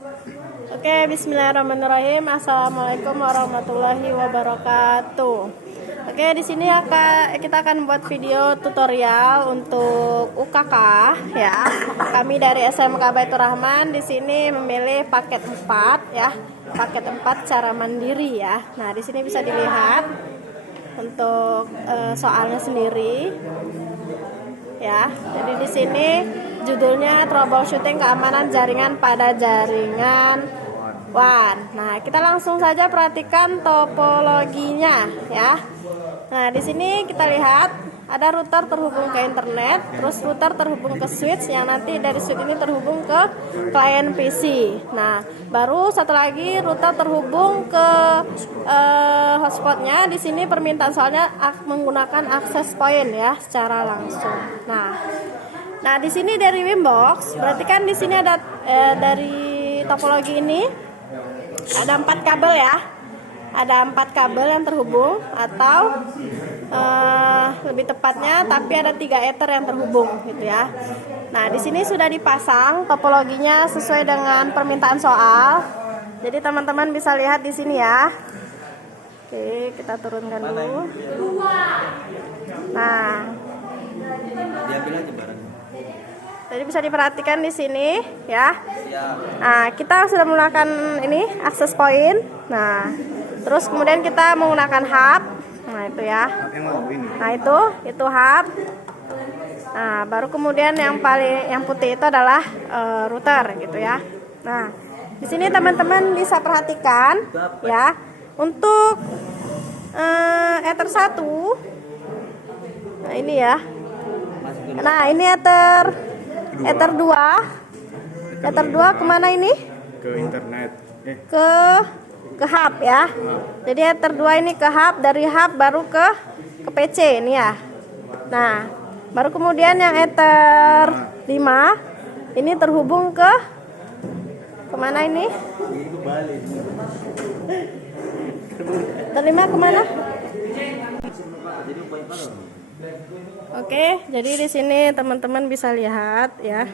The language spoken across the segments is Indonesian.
Oke, bismillahirrahmanirrahim. Assalamualaikum warahmatullahi wabarakatuh. Oke, di sini kita akan buat video tutorial untuk UKK ya. Kami dari SMK Baitur Rahman di sini memilih paket 4 ya. Paket 4 cara mandiri ya. Nah, di sini bisa dilihat untuk soalnya sendiri. Ya, jadi di sini judulnya troubleshooting keamanan jaringan pada jaringan WAN. Nah, kita langsung saja perhatikan topologinya ya. Nah, di sini kita lihat ada router terhubung ke internet, terus router terhubung ke switch yang nanti dari switch ini terhubung ke klien PC. Nah, baru satu lagi router terhubung ke hotspotnya. Di sini permintaan soalnya menggunakan access point ya secara langsung. Nah, di sini dari Wimbox, berarti kan di sini ada dari topologi ini ada 4 kabel ya. Ada 4 kabel yang terhubung atau lebih tepatnya tapi ada 3 ether yang terhubung gitu ya. Nah, di sini sudah dipasang topologinya sesuai dengan permintaan soal. Jadi teman-teman bisa lihat di sini ya. Oke, kita turunkan dulu. Nah, jadi bisa diperhatikan di sini ya. Nah, kita sudah menggunakan ini access point. Nah, terus kemudian kita menggunakan hub. Nah, itu ya. Nah, itu hub. Nah, baru kemudian yang putih itu adalah router gitu ya. Nah, di sini teman-teman bisa perhatikan ya. Untuk ether 1. Nah, ini ya. Nah, ini ether 2. Ether 2 kemana ini? Ke internet. Ke hub ya. Jadi ether 2 ini ke hub, dari hub baru ke PC ini ya. Nah, baru kemudian yang ether 5 ini terhubung ke kemana ini? Ether 5 kemana? Oke, jadi di sini teman-teman bisa lihat ya,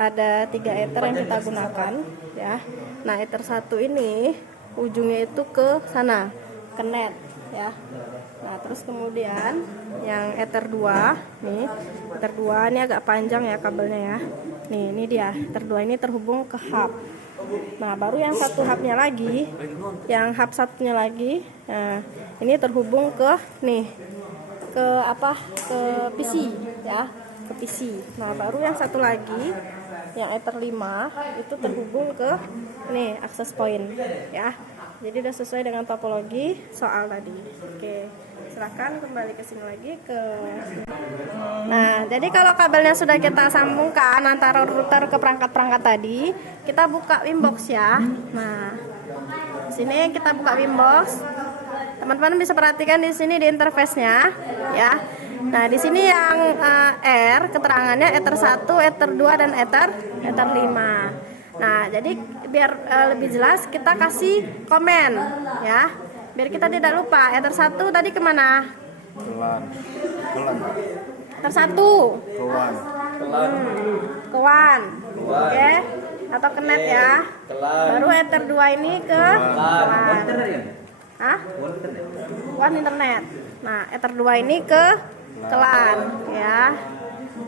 ada 3 ether yang kita gunakan ya. Nah, ether 1 ini ujungnya itu ke sana, ke net ya. Nah, terus kemudian yang ether 2 nih, ether 2 ini agak panjang ya kabelnya ya. Nih, ini dia, ether 2 ini terhubung ke hub. Nah, baru yang satu hubnya lagi, yang hub satunya lagi, nah, ini terhubung ke nih, ke PC ya, ke PC. Nah, baru yang satu lagi yang ether 5 itu terhubung ke nih access point ya. Jadi udah sesuai dengan topologi soal tadi. Oke, silakan kembali ke sini lagi ke. Nah, jadi kalau kabelnya sudah kita sambungkan antara router ke perangkat-perangkat tadi, kita buka Wimbox ya. Nah, di sini kita buka Wimbox. Teman-teman bisa perhatikan di sini di interface-nya ya. Nah, di sini yang R keterangannya ether 1, ether 2 dan ether 5. Nah, jadi biar lebih jelas kita kasih komen ya. Biar kita tidak lupa. Ether 1 tadi kemana? Ether 1 ke WAN. Oke. Atau ke net ya. Baru ether 2 ini ke WAN. Hah? WAN internet. Nah, ether 2 ini ke LAN ya.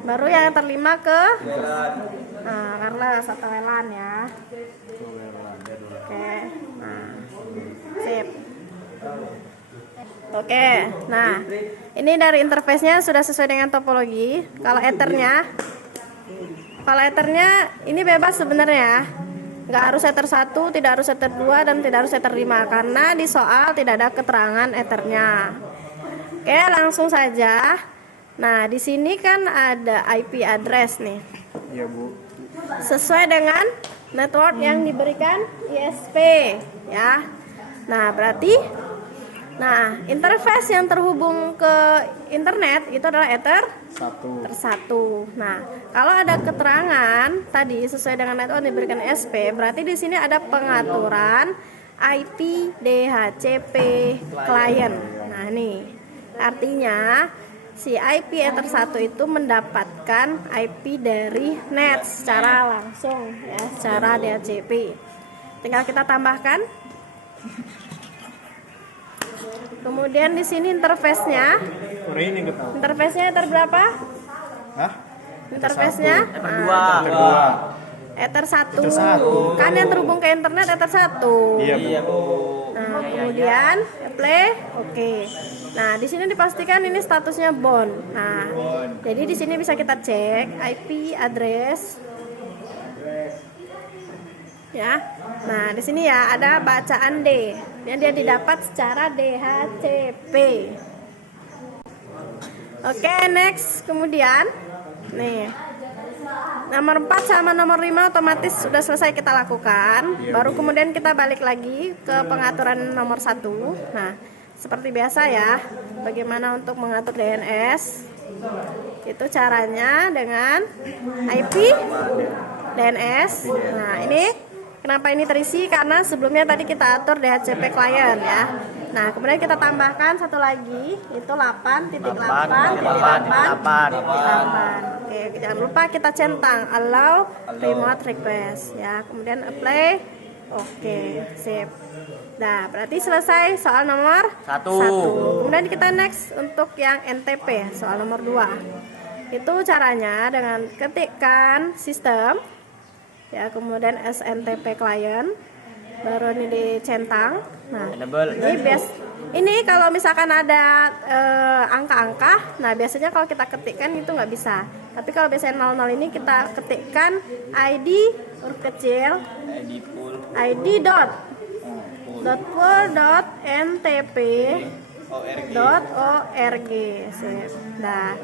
Baru yang ether 5 ke wireless atau LAN ya. Oke. Nah, sip. Oke. Nah, ini dari interface-nya sudah sesuai dengan topologi. Kalau ethernya ini bebas sebenarnya. Nggak harus ether 1, tidak harus ether 2, dan tidak harus ether 5 karena di soal tidak ada keterangan ethernya. Oke, langsung saja. Nah, di sini kan ada IP address nih. Iya, Bu. Sesuai dengan network yang diberikan ISP ya. Nah, berarti interface yang terhubung ke internet itu adalah ether 1. Nah, kalau ada keterangan tadi sesuai dengan network yang diberikan ISP, berarti di sini ada pengaturan IP DHCP client. Nah, nih artinya si IP Ether 1 itu mendapatkan IP dari net secara langsung ya, secara DHCP. Tinggal kita tambahkan. Kemudian di sini interface-nya. Interface-nya Ether berapa? Hah? Interface-nya Ether 1. Kan yang terhubung ke internet Ether 1. Iya, Bu. Nah, kemudian play, oke. Nah, di sini dipastikan ini statusnya bound. Nah, jadi di sini bisa kita cek IP address. Ya. Nah, di sini ya ada bacaan D. Yang dia didapat secara DHCP. Oke, next. Kemudian nih. Nomor 4 sama nomor 5 otomatis sudah selesai kita lakukan. Baru kemudian kita balik lagi ke pengaturan nomor 1. Nah, seperti biasa ya, bagaimana untuk mengatur DNS? Itu caranya dengan IP DNS. Nah, ini kenapa ini terisi? Karena sebelumnya tadi kita atur DHCP client ya. Nah, kemudian kita tambahkan satu lagi, itu 8.8.8.8. Oke, jangan lupa kita centang allow remote request ya. Kemudian apply. Oke, sip. Nah, berarti selesai soal nomor 1. Kemudian kita next untuk yang NTP, soal nomor 2. Itu caranya dengan ketikkan sistem ya, kemudian SNTP client, baru ini dicentang. Nah, ini kalau misalkan ada angka-angka, nah biasanya kalau kita ketikkan itu nggak bisa. Tapi kalau biasanya 00 ini kita ketikkan ID huruf kecil, ID .pool.ntp.org. Nah,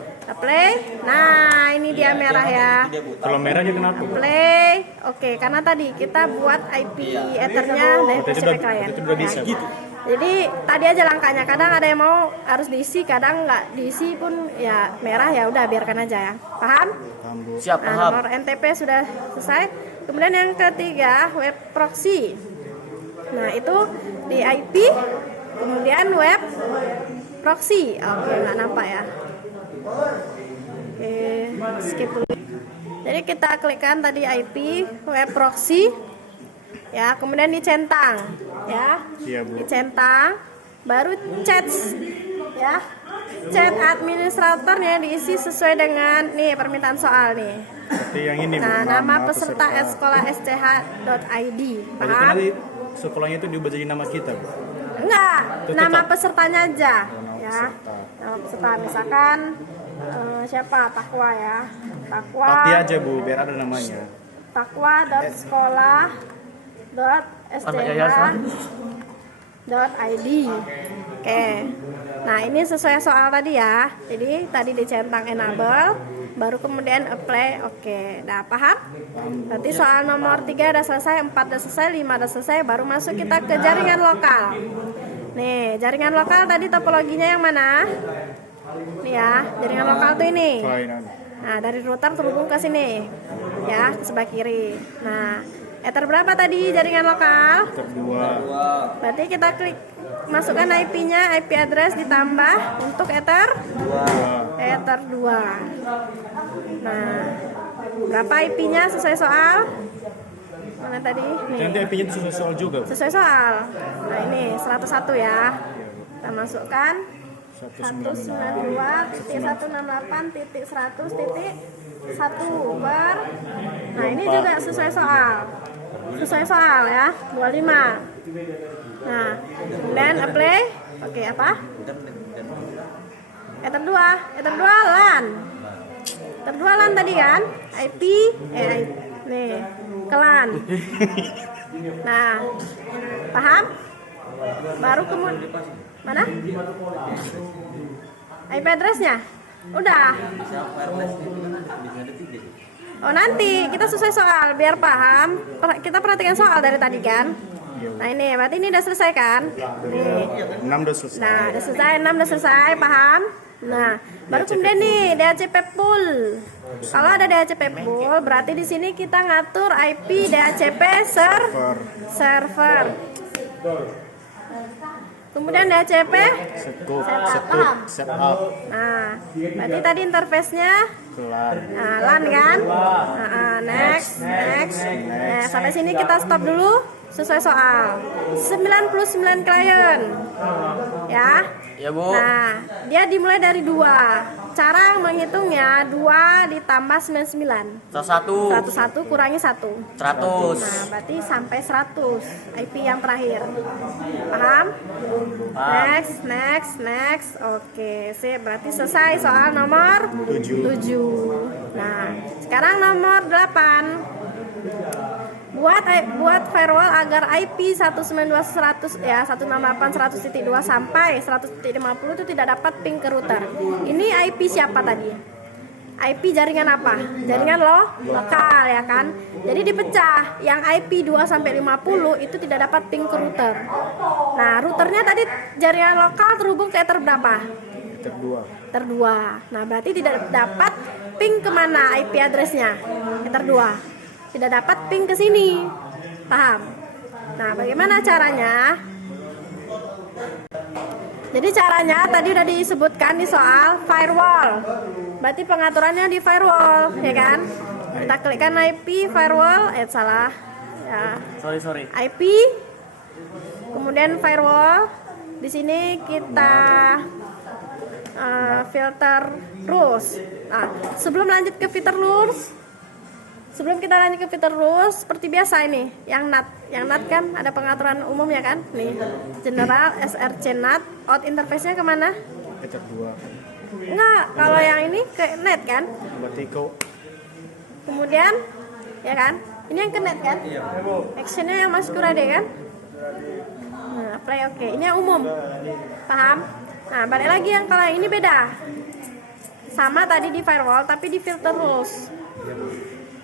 play. Nah, ini dia merah ya. Kalau merahnya kenapa? Play. Oke, karena tadi kita buat IP Ethernya dari TCP client. Itu udah bisa gitu. Jadi tadi aja langkahnya. Kadang ada yang mau harus diisi, kadang nggak diisi pun ya merah, ya udah biarkan aja ya. Paham? Siap, Nah, paham. nomor NTP sudah selesai. Kemudian yang ketiga web proxy. Nah, itu di IP, kemudian web proxy. Oke, nggak nampak ya. Oke, skip dulu. Jadi kita klikkan tadi IP web proxy ya, kemudian dicentang ya. Iya, Bu. Dicentang, baru chat ya. Chat administratornya diisi sesuai dengan nih permintaan soal nih. Seperti yang ini, Bu. Nah, nama peserta sekolah.sch.id. Berarti Paham? nanti sekolahnya itu diubah jadi nama kita, Bu. Enggak, Tetap. nama pesertanya aja nama ya. peserta. Nama peserta misalkan siapa? Takwa ya. Takwa. Pati aja, Bu, biar ada namanya. takwa.sekolah.sch.id. Oke. Nah, ini sesuai soal tadi ya. Jadi tadi dicentang enable, baru kemudian apply. Oke. Nah, paham? Berarti soal nomor 3 udah selesai, 4 udah selesai, 5 udah selesai, baru masuk kita ke jaringan lokal. Nih, jaringan lokal tadi topologinya yang mana? Nih ya, jaringan lokal tuh ini. Kelainan. Nah, dari router terhubung ke sini. Ya, ke sebelah kiri. Nah, Ether berapa tadi jaringan lokal? Kedua. Berarti kita klik masukkan IP-nya, IP address ditambah untuk Ether 2. Nah, berapa IP-nya sesuai soal? Mana tadi? Nanti Nih, IP-nya itu sesuai soal juga, Bu. sesuai soal. Nah, ini 101 ya. Kita masukkan 192.168.100.1 bar. Nah, ini juga sesuai soal. Sesuai soal ya, 25. Nah, kemudian apply. Oke, apa? Ether 2 LAN. Ether 2 LAN tadi kan? IP nih, ke LAN. Nah, paham? Baru kemudian mana? IP address-nya? Udah. Oh, nanti kita sesuai soal biar paham. Kita perhatikan soal dari tadi kan. Nah, ini berarti ini udah selesai kan? Nih. 6 udah selesai. Nah, udah selesai, 6 udah selesai, paham? Nah, baru kemudian nih DHCP pool. Kalau ada DHCP pool, berarti di sini kita ngatur IP DHCP server. Kemudian DHCP, Scope, paham? setup, Nah, berarti tadi interface-nya kelar. nah, LAN kan? Next. Nah, sampai sini kita stop dulu sesuai soal. 99 klien. Ya. Ya Bu. Nah, dia dimulai dari 2. Cara menghitungnya 2 ditambah 99. 101. 101 kurangi 1. 100. Nah, berarti sampai 100 IP yang terakhir. Paham? Next. Oke, sip. Berarti selesai soal nomor 7. Nah, sekarang nomor 8. Buat firewall agar IP 192.100 ya 168.100.2 sampai 100.50 itu tidak dapat ping ke router. Ini IP siapa tadi? IP jaringan apa? Jaringan lokal ya kan. Jadi dipecah. Yang IP 2 sampai 50 itu tidak dapat ping ke router. Nah, routernya tadi jaringan lokal terhubung ke ether berapa? Ether 2. Nah, berarti tidak dapat ping kemana IP addressnya? Ether 2. Tidak dapat ping ke sini. Paham? Nah, bagaimana caranya? Jadi caranya tadi udah disebutkan di soal firewall. Berarti pengaturannya di firewall, ya kan? Kita klikkan IP firewall, salah. Ya. Sorry. IP. Kemudian firewall. Di sini kita filter rules. Nah, sebelum lanjut ke filter rules, sebelum kita lanjut ke fitur rules, seperti biasa ini, yang NAT kan ada pengaturan umum ya kan? Nih, general SRC NAT, out interface-nya kemana? Ether 2. Enggak, kalau yang ini ke net kan? Berarti kau Kemudian, ya kan? Ini yang ke net kan? Action-nya yang masuk ke RAD kan? Nah, play oke. Ini yang umum. Paham? Nah, balik lagi yang kalau ini beda. Sama tadi di firewall, tapi di filter rules.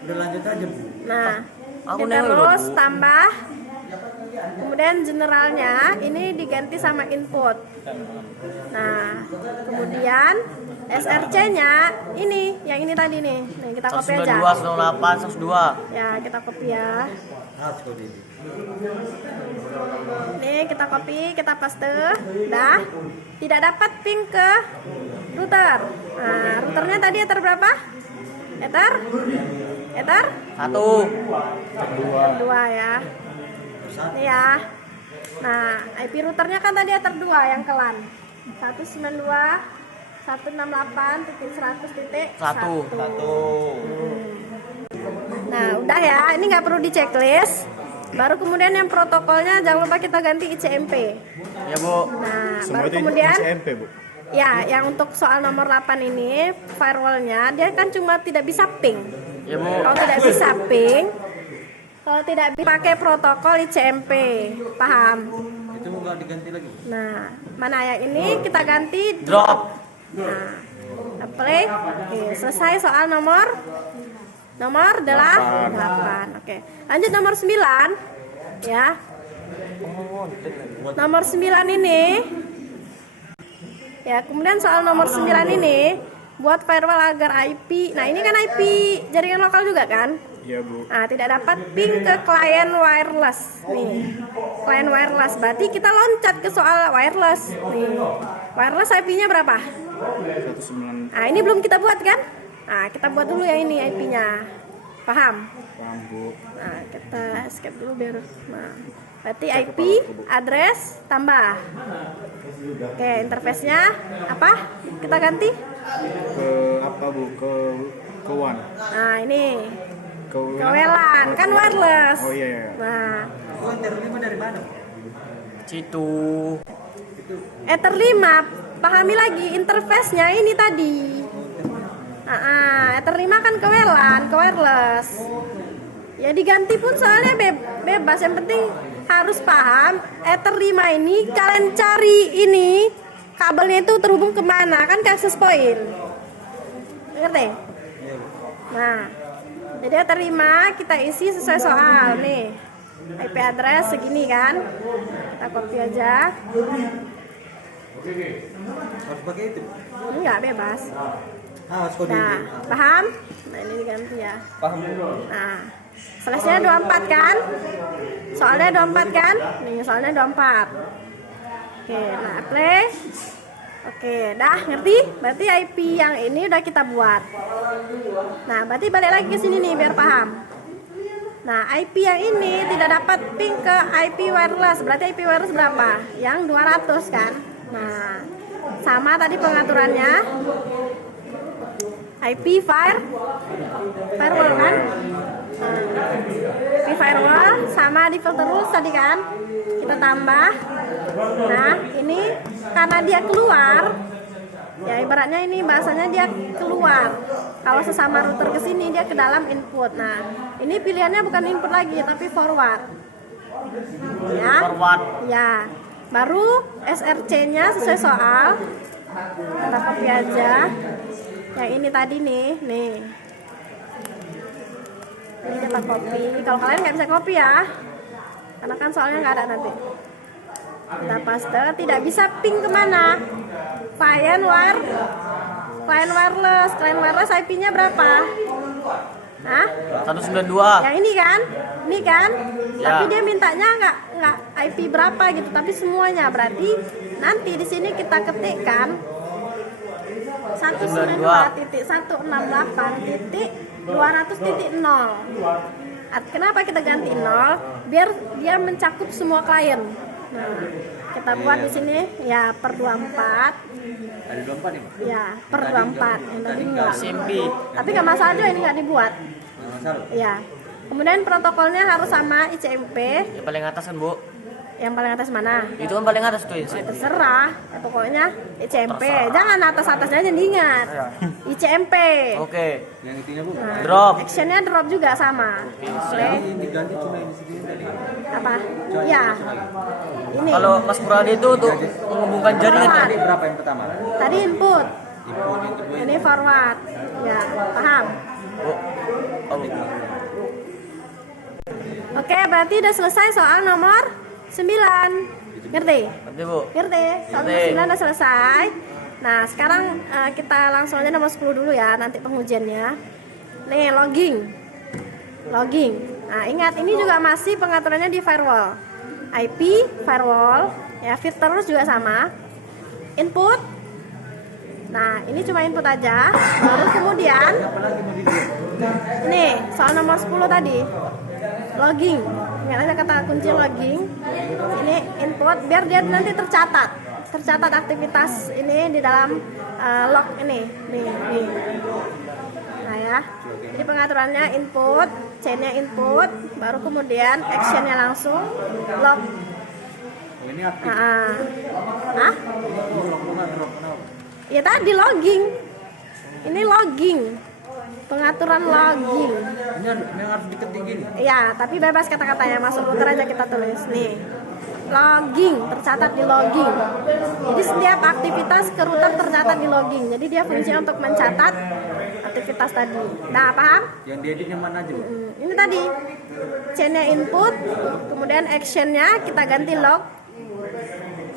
Lanjut aja Bu. Nah, Aku kita nengok terus dulu. tambah. Kemudian generalnya ini diganti sama input. Nah, kemudian SRC-nya ini, yang ini tadi nih. Nih, kita copy aja. 192, 108, 102. Ya, kita copy ya. Ini. Nih, kita copy, kita paste. Dah. Tidak dapat ping ke router. Nah, routernya tadi ether berapa? Ether 1. 2 ya. Ini ya. Nah, IP routernya kan tadi ether 2 yang ke LAN. 192.168.100.1. 1. Nah, udah ya. Ini nggak perlu di checklist. Baru kemudian yang protokolnya jangan lupa kita ganti ICMP. Ya Bu. Nah, semua baru itu kemudian SMP, Bu. ya, yang untuk soal nomor 8 ini firewallnya dia kan cuma tidak bisa ping. Ya Bu. Kalau tidak bisa ping, kalau tidak bisa pakai protokol ICMP, paham? Itu nggak diganti lagi. Nah, mana yang ini kita ganti Drop. Nah, apply. Oke, selesai soal nomor 8. Oke, lanjut nomor 9 ya. Nomor 9 ini ya, kemudian soal nomor 9 ini buat firewall agar IP. Nah, ini kan IP jaringan lokal juga kan? Iya, Bu. Nah, tidak dapat ping ke klien wireless. Nih, klien wireless. Berarti kita loncat ke soal wireless. Nih, wireless IP-nya berapa? 19. Nah, ini belum kita buat kan? Nah, kita buat dulu yang ini IP-nya. Paham? Paham, Bu. Nah, kita skip dulu biar. Nah, berarti IP, address, tambah. Oke, interface-nya apa? Kita ganti? Ke apa, Bu? Ke WAN. Nah, ini. Ke Ke WLAN, kan wireless. Oh iya. Nah, Oh, Ether 5 dari mana? Situ. Ether 5, pahami lagi interface-nya ini tadi. Ether 5 kan ke WLAN, ke wireless. Ya diganti pun soalnya bebas, yang penting harus paham Ether 5 ini kalian cari ini kabelnya itu terhubung kemana, kan ke access point. Ngerti? Nah, jadi Ether 5 kita isi sesuai soal nih. IP address segini kan, kita copy aja. Harus pakai itu. Enggak, bebas. Harus kode Nah, itu. paham? Nah, ini diganti ya. Paham. Nah, selesainya 24 kan? Soalnya 24 kan? Nih, soalnya 24. Oke, nah play. Oke, dah ngerti? Berarti IP yang ini udah kita buat. Nah, berarti balik lagi ke sini nih biar paham. Nah, IP yang ini tidak dapat ping ke IP wireless. Berarti IP wireless berapa? Yang 200 kan? Nah, sama tadi pengaturannya. IP firewall kan? IP firewall sama di filter rules tadi kan? Kita tambah. Nah, ini karena dia keluar, ya ibaratnya ini bahasanya dia keluar. Kalau sesama router ke sini dia ke dalam input. Nah, ini pilihannya bukan input lagi tapi forward. Ya. Forward. Ya. Baru SRC-nya sesuai soal. Kita copy aja. Yang ini tadi nih. Ini kita copy. Kalau kalian nggak bisa copy ya, karena kan soalnya nggak ada nanti. Kita paste. Tidak bisa ping kemana? Client wireless IP-nya berapa? Hah? 192. Yang ini kan? Ini kan? Ya. Tapi dia mintanya nggak IP berapa gitu, tapi semuanya. Berarti nanti di sini kita ketikkan 192.168.200.0. Kenapa kita ganti 0? Biar dia mencakup semua klien. Nah, kita buat di sini ya per 24. Ada 24 nih, Pak? Ya, per 24. Yang tadi enggak. Simpi. Tapi nggak masalah juga ini nggak dibuat. Nggak masalah. Ya. Kemudian protokolnya harus sama ICMP. Yang paling atas kan, Bu? Yang paling atas mana? Itu kan paling atas tuh ya. Terserah. Ya, pokoknya ICMP. Terserah. Jangan atas-atasnya aja diingat. ICMP. Oke. Yang itunya, Bu. Nah, Drop. actionnya drop juga sama. Oke. Ini diganti cuma ini segini tadi. Apa? Ya. Ini. Kalau Mas Puradi itu untuk menghubungkan jaringan. Forward. Tadi berapa yang pertama? Tadi input. Input yang kedua Ini forward. Ya, paham? Bu. Oh, Bu. Oke, berarti udah selesai soal nomor 9. Ngerti? Nanti, Bu. Ngerti? Soal nomor Ngerti. 9 udah selesai. Nah, sekarang kita langsung aja nomor 10 dulu ya, nanti pengujiannya. Nih, logging. Nah, ingat ini juga masih pengaturannya di firewall. IP, firewall, ya filter terus juga sama. Input. Nah, ini cuma input aja. Baru kemudian ini soal nomor 10 tadi. Logging. Ingat aja kata kunci logging. Ini input biar dia nanti tercatat aktivitas ini di dalam log ini. Nih. Nah ya. Jadi pengaturannya input, chainnya input, baru kemudian actionnya langsung log. Oh, ini aktif. Hah? Drop. Ya tadi logging. Ini logging. Pengaturan logging. Ini yang harus diketik gini. Ya, tapi bebas kata-katanya, masuk router aja kita tulis. Nih. Logging, tercatat di logging. Jadi setiap aktivitas ke router tercatat di logging. Jadi dia fungsinya untuk mencatat aktivitas tadi. Nah, paham? Yang diedit yang mana aja, Bu? Ini tadi chainnya input, kemudian actionnya kita ganti log,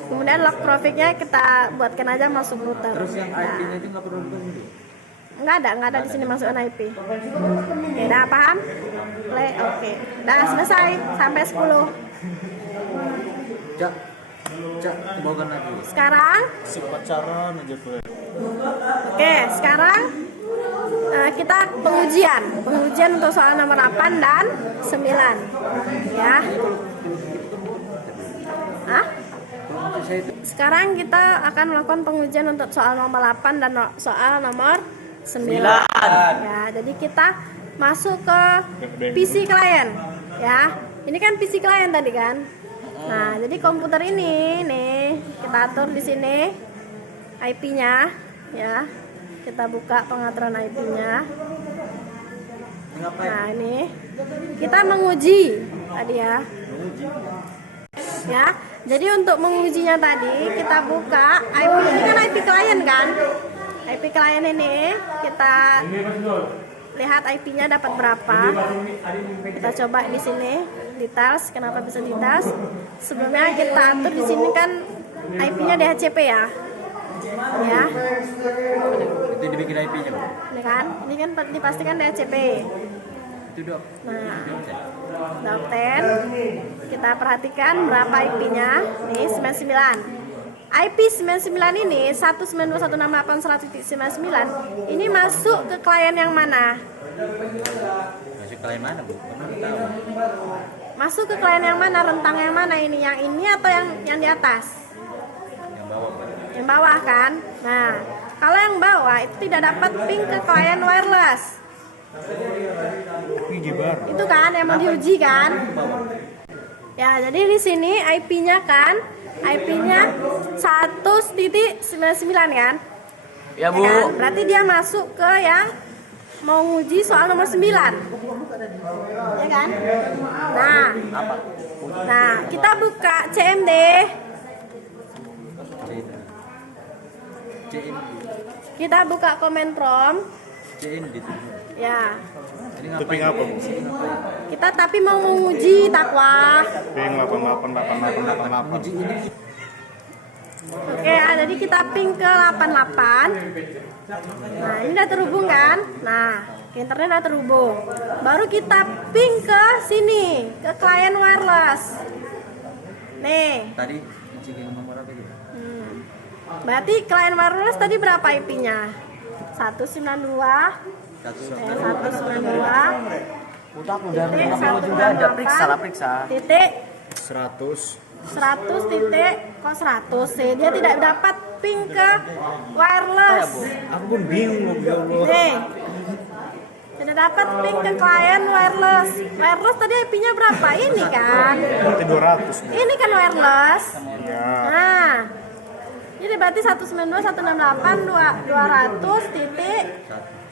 kemudian log trafficnya kita buatkan aja masuk router. Terus yang IP-nya itu nggak perlu diketik. Nggak ada di sini masukan IP. Oke, dah paham? Oke, dah selesai sampai 10. Cak, bawakan lagi. Sekarang, Pacaran aja gue. oke, sekarang kita pengujian untuk soal nomor 8 dan 9 ya. Sekarang kita akan melakukan pengujian untuk soal nomor 8 dan soal nomor 9 ya. Jadi kita masuk ke PC client ya. Ini kan PC client tadi kan. Nah, jadi komputer ini nih kita atur di sini IP-nya ya. Kita buka pengaturan IP-nya. Nah, ini kita menguji tadi ya. Ya. Jadi untuk mengujinya tadi kita buka IP, ini kan IP klien kan. IP klien ini kita lihat IP-nya dapat berapa. Kita coba di sini details. Kenapa bisa details? Sebelumnya kita atur di sini kan IP-nya DHCP ya. Ya. Itu dibikin IP-nya, Bu. Ini kan dipastikan DHCP. Itu dok. Nah, .10 kita perhatikan berapa IP-nya. Nih 99. IP 99 ini 192.168.100.99 ini masuk ke klien yang mana? Masuk klien mana, Bu? Kamu tahu. Masuk ke klien yang mana? Rentang yang mana ini? Yang ini atau yang di atas? Yang bawah, Bu. Yang bawah kan? Nah, kalau yang bawah itu tidak dapat ping ke klien wireless. Ini baru. Itu kan yang mau diuji kan? Ya, jadi di sini IP-nya kan, IP-nya 1.99 kan? Ya, Bu. Ya kan? Berarti dia masuk ke yang mau nguji soal nomor 9. Ya kan? Nah, kita buka CMD. CN. Kita buka comment prompt. CN gitu. Ya. Ini Itu ping apa? Bu? Kita tapi mau menguji takwa. Ping 888888. Uji ini Oke, jadi kita ping ke 88. Nah, ini udah terhubung kan? Nah, ke internet udah terhubung. Baru kita ping ke sini, ke klien wireless. Nih. tadi uji yang nomor apa gitu? Berarti klien wireless tadi berapa IP-nya? 192 Udah juga ada periksa lah, periksa. titik 100. 100 titik kok 100 sih, dia tidak dapat ping ke wireless. Aku pun bingung, ya Allah. Nih, tidak dapat ping ke klien wireless. Wireless tadi IP-nya berapa? Ini kan, Itu 200. Bu. ini kan wireless. Ya. Nah, ini berarti 192.168.200 titik.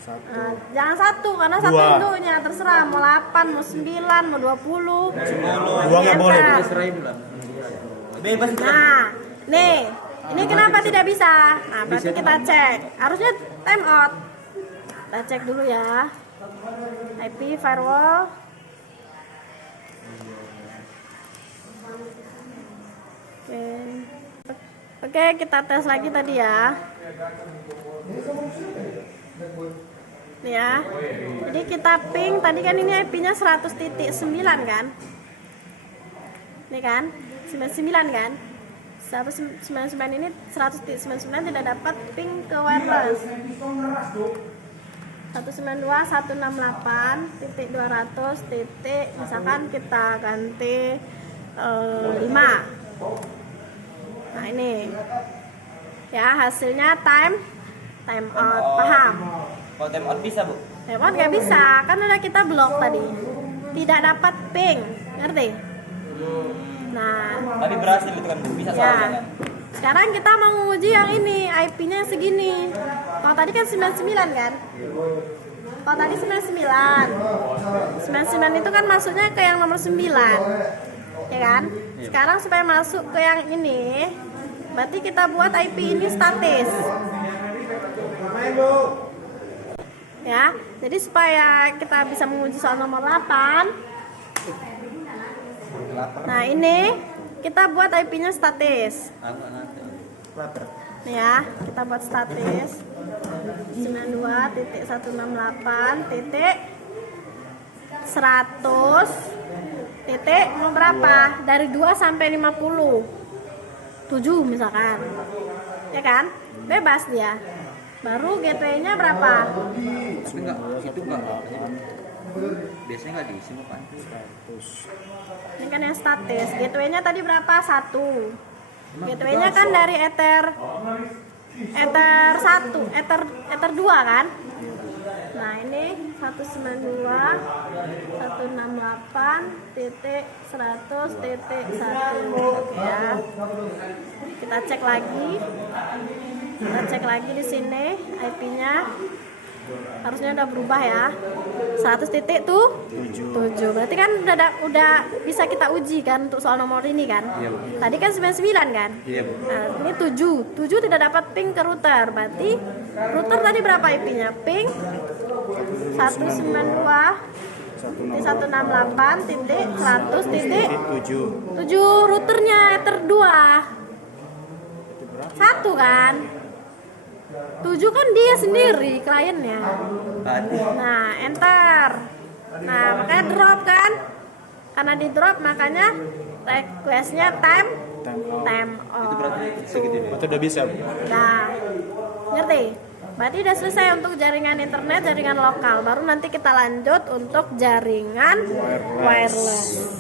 Nah, jangan 1 karena 1 Dua. induknya terserah mau 8, mau 9, mau 20. Dua nggak boleh. Enter. Serai bulan. Bebas. Nah, nih, ini kenapa tidak bisa? Nah, berarti kita cek. Harusnya time out. Kita cek dulu ya. IP firewall. Oke. Oke, kita tes lagi tadi ya. Nih ya. Jadi kita ping tadi kan ini IP-nya 100.9 kan? Nih kan? 99 kan? 199 ini 100.99 tidak dapat ping ke wireless. 192.168.200 titik misalkan kita ganti 5. Nah, ini. Ya, hasilnya time out. Paham? Kalau time out bisa, Bu? Time out nggak bisa, kan udah kita blok tadi. Tidak dapat ping, ngerti? Nah, Tapi berhasil itu kan, Bu. Bisa ya. soalnya kan? Sekarang kita mau menguji yang ini, IP-nya segini. Kalau tadi kan 99 kan? Kalau tadi 99. 99 itu kan masuknya ke yang nomor 9. Ya kan? Sekarang supaya masuk ke yang ini, berarti kita buat IP ini statis. Ya, jadi supaya kita bisa menguji soal nomor 8. Nah, ini kita buat IP-nya statis. Aku nanti. Nih ya, kita buat statis 92.168.100 titik mau berapa? Dari 2 sampai 50. 7 misalkan. Ya kan? Bebas dia. Baru gateway-nya berapa? Tapi enggak, itu enggak. Biasanya enggak diisi kan? Ini kan yang statis. Gateway-nya tadi berapa? 1. Gateway-nya kan dari ether 1, ether 2 kan? Nah, ini 192.168.100.1. Oke ya. Kita cek lagi. Kita cek lagi di sini IP-nya. Harusnya udah berubah ya. 100 titik tuh 7. Berarti kan udah bisa kita uji kan untuk soal nomor ini kan. Iya, Bu. Tadi kan 99 kan. Iya, Bu. Nah, ini 7 tidak dapat ping ke router. Berarti router tadi berapa IP-nya? Ping 192.168.100.7 routernya ether 2. 1 kan? 7 kan dia sendiri kliennya. Nah, enter. Nah, makanya drop kan? Karena di drop makanya requestnya time Time out. time Itu berarti out. segitu deh. Atau udah bisa, Bu? Nah, ngerti? Berarti udah selesai untuk jaringan internet, jaringan lokal. Baru nanti kita lanjut untuk jaringan wireless.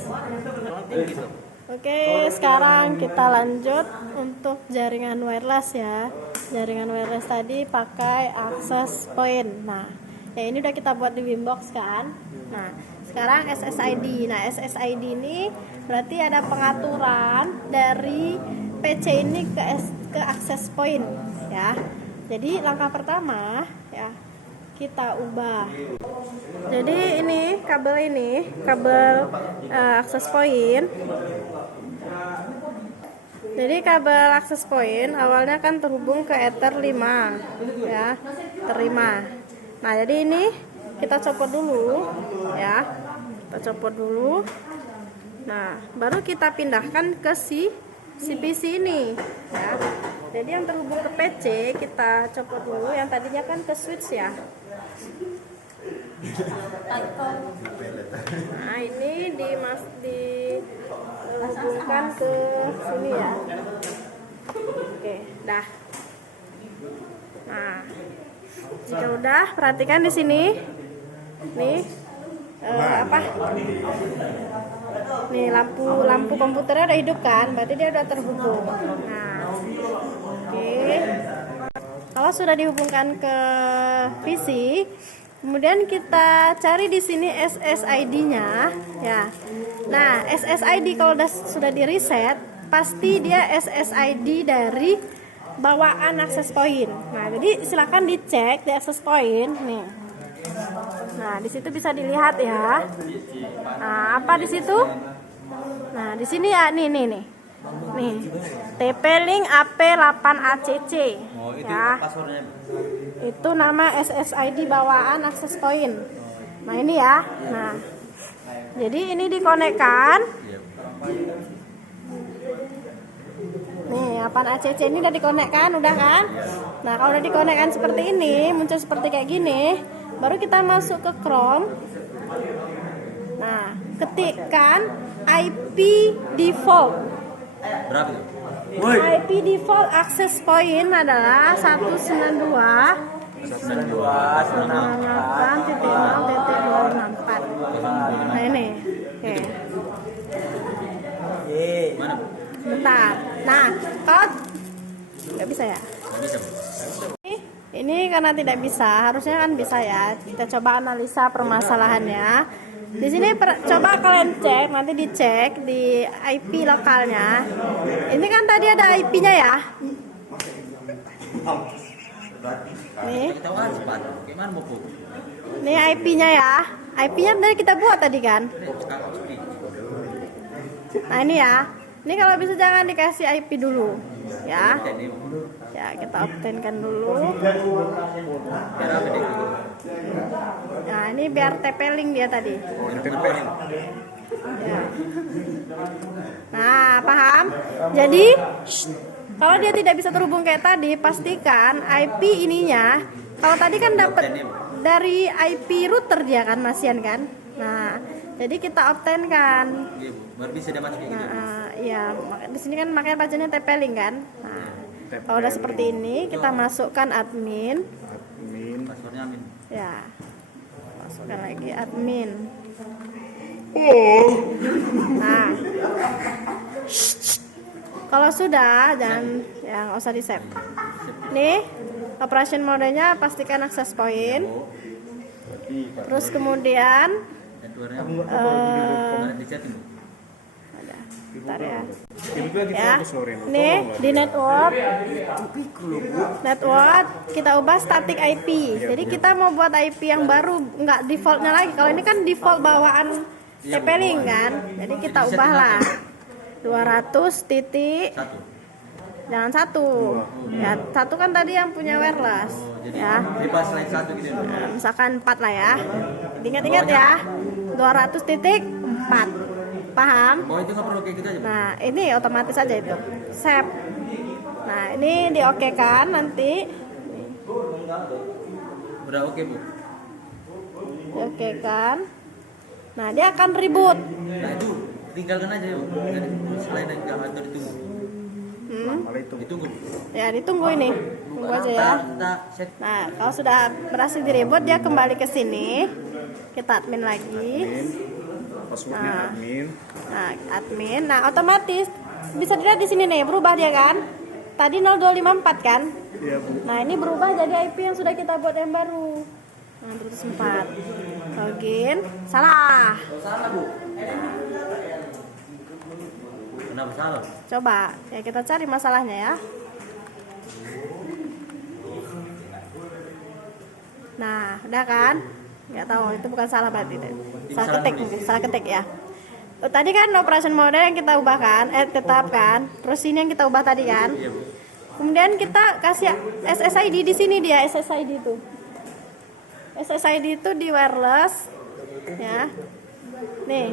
Gitu. Oke, sekarang kita lanjut untuk jaringan wireless ya. Jaringan wireless tadi pakai access point. Nah, ya ini udah kita buat di Wimbox kan. Nah, sekarang SSID. Nah, SSID ini berarti ada pengaturan dari PC ini ke access point ya. Jadi langkah pertama ya kita ubah. Jadi ini kabel access point. Jadi kabel access point awalnya kan terhubung ke Ether 5 ya, terima. Nah, jadi ini kita copot dulu ya. Kita copot dulu. Nah, baru kita pindahkan ke si PC ini ya. Jadi yang terhubung ke PC kita copot dulu, yang tadinya kan ke switch ya. Nah, ini dihubungkan ke sini ya. Oke, dah. Nah, jika udah, perhatikan di sini. Nih, Nih lampu komputernya udah hidup kan? Berarti dia udah terhubung. Nah, oke. Kalau sudah dihubungkan ke PC, kemudian kita cari di sini SSID-nya ya. Nah, SSID kalau sudah di reset, pasti dia SSID dari bawaan access point. Nah, jadi silakan dicek di access point nih. Nah, di situ bisa dilihat ya. Nah, apa di situ? Nah, di sini ya nih. Nih. TP-Link AP8ACC. Oh, itu ya. passwordnya. Itu nama SSID bawaan access point. Nah, ini ya. Nah, jadi ini dikonekkan. Nih, 8ACC ini udah dikonekkan, udah kan? Nah, kalau udah dikonekkan seperti ini, muncul seperti kayak gini, baru kita masuk ke Chrome. Nah, ketikkan IP default. Berapa itu? IP default access point adalah 192.168.0.254. Nah, ini. Oke. Mana, Bu? Bentar. Nah, kalau nggak bisa ya? Nggak bisa, Bu. Ini karena tidak bisa, harusnya kan bisa ya. Kita coba analisa permasalahannya. Di sini coba kalian cek, nanti dicek di IP lokalnya. Ini kan tadi ada IP-nya ya. Nih, Kita wah cepat. Gimana mau, Bu? nih IP-nya ya. IP-nya tadi kita buat tadi kan. Nah, ini ya. Ini kalau bisa jangan dikasih IP dulu, ya. Ya, kita obtainkan dulu. Biar apa deh? Nah, ini biar TP-Link dia tadi. Ya. Nah, paham? Jadi, kalau dia tidak bisa terhubung kayak tadi, pastikan IP ininya. Kalau tadi kan dapat dari IP router dia kan, Masian kan. Nah, jadi kita obtainkan. Iya, Bu. Baru bisa dia masukin gitu. Nah, iya, di sini kan makanya bacanya TP-Link kan. Nah, kalau udah seperti ini, kita masukkan admin. Passwordnya Amin. Ya, masukkan lagi admin. Nah, kalau sudah, jangan yang usah di save. Nih, operation modenya pastikan access point. Terus kemudian Networknya di setting, Bu. bentar ya. Tiba-tiba kita Ya, harus lorin. nih di network kita ubah static IP. Jadi kita mau buat IP yang baru, nggak defaultnya lagi. Kalau ini kan default bawaan TP-Link kan. Jadi kita ubahlah 200 titik. Jangan 1. Ya, 1 kan tadi yang punya wireless. Ya. Bebas lain satu gitu. Nah, misalkan 4 lah ya. Ingat-ingat ya. 200.4. Paham? Oh, itu nggak perlu kayak gitu aja, Bu. Nah, ini otomatis aja itu. Save. Nah, ini diokekan nanti. Udah oke, Bu. Diokekan. Nah, dia akan reboot. Nah, itu tinggalkan aja, yuk. Selain yang jangan ditunggu. Malah itu. Ditunggu. Ya ditunggu ini, tunggu aja ya. Nah kalau sudah berhasil direboot dia kembali ke sini, kita admin lagi. Passwordnya admin. Nah admin, nah otomatis bisa dilihat di sini nih berubah dia kan. Tadi 0254 kan. Iya Bu. Nah ini berubah jadi IP yang sudah kita buat yang baru. Nah 204. Login, salah. Salah, Bu. Kenapa salah? Coba ya kita cari masalahnya ya. Nah, udah kan? Nggak tahu itu bukan salah berarti. Salah ketik mungkin, salah ketik ya. Tadi kan operation mode yang kita ubahkan, tetapkan. Terus ini yang kita ubah tadi kan. Iya, Bu. Kemudian kita kasih SSID di sini dia SSID itu. SSID itu di wireless ya. Nih.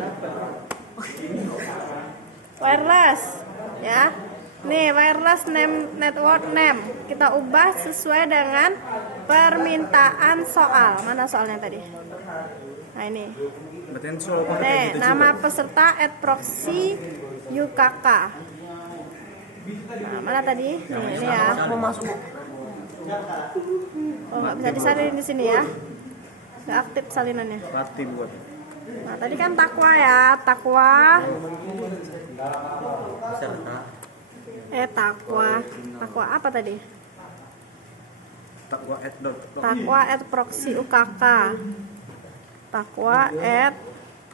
Wireless ya. Nih wireless name network name kita ubah sesuai dengan permintaan soal. Mana soalnya tadi? Nah ini. Berarti yang soal pakai Nih gitu nama juga. peserta @proxy UKK. Nah mana tadi? Ini ya. Mau masuk. Oh nggak bisa disalin di sini ya. Nggak aktif salinannya. Mati buat. Nah tadi kan takwa ya, takwa. Peserta. Takwa apa tadi? Takwa Takwa @proxy UKK. Takwa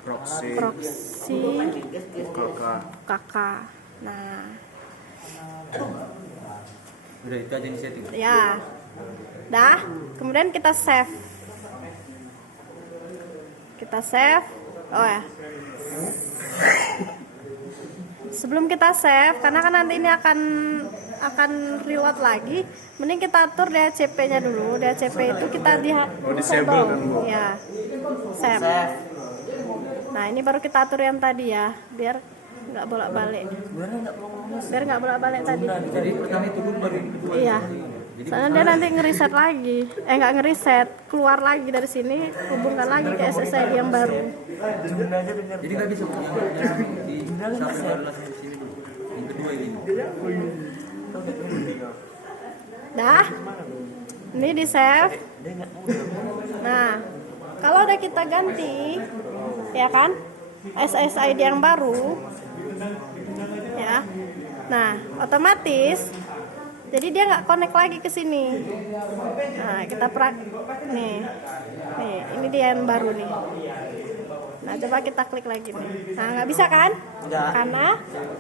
proxy @proxy kakak. UKK. Nah, Udah itu aja yang setting. ya. Dah, kemudian kita save. Kita save. Oh ya. Sebelum kita save, karena kan nanti ini akan reload lagi, mending kita atur DHCP-nya dulu. DHCP itu kita disable kan, Bu? Ya. Save. Nah, ini baru kita atur yang tadi ya, biar nggak bolak-balik. Biar nggak bolak-balik tadi. Jadi pertama itu dulu baru yang kedua. Iya. Soalnya dia nanti ngeriset lagi. Nggak ngeriset, keluar lagi dari sini, hubungkan lagi ke SSID yang baru. Jadi nggak bisa yang di satu wireless di sini dulu. Yang kedua ini. Dah. Ini di save. Nah, kalau udah kita ganti, ya kan, SSID yang baru, ya. Nah, otomatis, jadi dia nggak connect lagi ke sini. Nah, kita nih, ini dia yang baru nih. Nah, coba kita klik lagi nih. Nah, nggak bisa kan? Karena